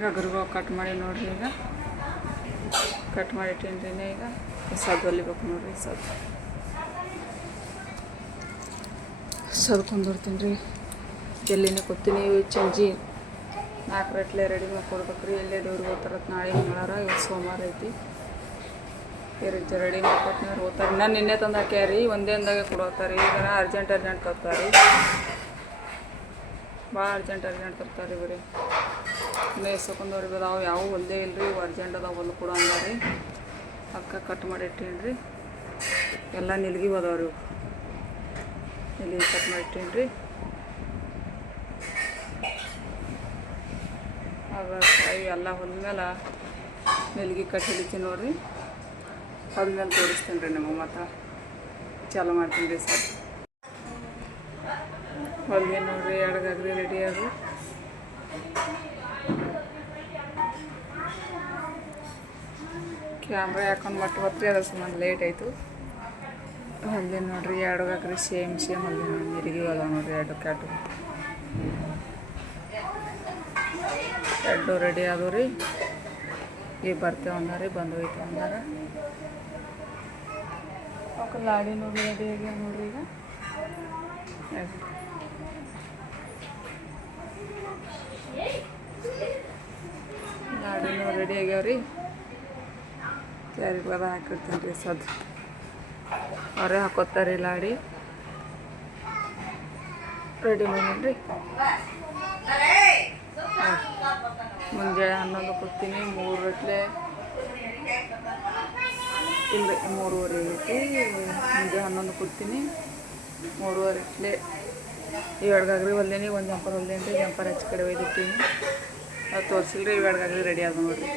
ಗಗರ್ಗೋ cut ಮಾಡಿ ನೋಡ್ರಿ. ಈಗ ಕಟ್ ಮಾಡಿಟ್ಟಿನ್ರಿ. ಈಗ ಸದ್ ಹೊಲಿಬೇಕು ನೋಡ್ರಿ. ಸದ್ಕೊಂಡ್ಬರ್ತೀನಿ ರೀ. ಎಲ್ಲಿನ ಕೂತೀನಿ ಚಂಜಿ 4 ಗಂಟೆ ರೆಡಿ ಮಾಡ್ಕೊಡ್ಬೇಕು ರೀ. ಎಲ್ಲೇ ದೇವ್ರಿಗೆ ಹೋಗ್ತಾರತ್ ನಾಳೆ ಮಂಗಳವಾರ, ಇವತ್ತು ಸೋಮವಾರ ಐತಿ. ರೆಡಿ ಮಾಡ್ಕೊತೀನಿ ಅವ್ರು ಹೋಗ್ತಾರೆ. ನಾನು ನಿನ್ನೆ ತಂದು ಹಾಕ್ಯಾರಿ, ಒಂದೇ ಅಂದಾಗೆ ಕೊಡೋತಾರೆ. ಈಗ ಅರ್ಜೆಂಟ್ ತರ್ತಾರೆ, ಭಾಳ ಅರ್ಜೆಂಟ್ ತರ್ತಾರೆ ರೀ. ಬರೀ ಇನ್ನೂ ಎಸ್ಕೊಂಡವ್ರಿ ಅದಾವು, ಯಾವ ಹೊಲ್ದೇ ಇಲ್ಲರಿ. ಇವು ಅರ್ಜೆಂಟ್ ಅದಾವ ಹೊಲ್ದು ಕೊಡೋ ಅಂದಾರಿ. ಅದಕ್ಕೆ ಕಟ್ ಮಾಡಿ ಇಟ್ಟೀನಿ ರೀ. ಎಲ್ಲ ನಿಲ್ಗಿ ಹೋದವ್ರಿ. ನಿಲ್ಗಿ ಕಟ್ ಮಾಡಿ ಇಟ್ಟೀನಿ ರೀ. ಕಾಯಿ ಎಲ್ಲ ಹೊಲ್ಮೇಲೆ ನೆಲ್ಗಿ ಕಟ್ ಹಿಡಿತೀನಿ ನೋಡ್ರಿ. ಹೊಲ್ಮೇಲೆ ತೋರಿಸ್ತೀನಿ ರೀ ನಿಮಗೆ. ಮತ್ತು ಚಾಲು ಮಾಡ್ತೀನಿ ರೀ. ಹೊಲ್ಗೆ ನೋಡ್ರಿ 2 ಗಗ್ರಿ ರೆಡಿ ಅದು. ಕ್ಯಾಮ್ರಾ ಹಾಕೊಂಡು ಮಟ್ಟು ಹೊತ್ರಿ, ಅದ್ರ ಸಂಬಂಧ ಲೇಟ್ ಆಯಿತು. ಹೊಲ್ದೆ ನೋಡ್ರಿ 2 ಗಗ್ರಿ ಸೇಮ್ ಹೊಲ್ದೆ ನೋಡಿ. ನೀರಿಗೆ ಅದಾವ ನೋಡ್ರಿ 2 ಕ್ಯಾಟು. 2 ರೆಡಿ ಆದವು ರೀ. ಈಗ ಬರ್ತೇವೆ ಅಂದಾರಿ, ಬಂದು ಹೋಯ್ತು ಅಂದಾರ. ಅವಕ್ಕೆ ಲಾಡಿ ನೋಡ್ರಿ ರೆಡಿ ಆಗ್ಯಾವ ನೋಡ್ರಿ. ಈಗ ಲಾಡಿನೂ ರೆಡಿ ಆಗ್ಯಾವ್ರಿ. ಕ್ಯಾರಿಗೆ ಬದ ಹಾಕಿರ್ತೀನಿ ರೀ. ಅವರೇ ಹಾಕೋತಾರೆ ಲಾಡಿ. ರೆಡಿ ಮಾಡೀನಿ. ಮುಂಜಾನೆ 11 ಕೂತೀನಿ. 3 ಗಂಟೆ ಇಲ್ಲ 3:30 ಐತಿ. ಮುಂಜಾನೆ 11 ಕೂತೀನಿ. 3:30 ಗಂಟೆ 2 ಗಗ್ರಿ ಹೊಲ್ದೇನಿ. 1 ಜಂಪರ್ ಹೊಲ್ದೇನಿ ರೀ. ಜಂಪರ್ ಹೆಚ್ಚು ಕಡೆ ಒಯ್ದಿರ್ತೀನಿ. ಅದು ತೋರಿಸಿಲ್ರಿ. 2 ಗಗ್ರಿ ರೆಡಿ ಆದ ನೋಡ್ರಿ.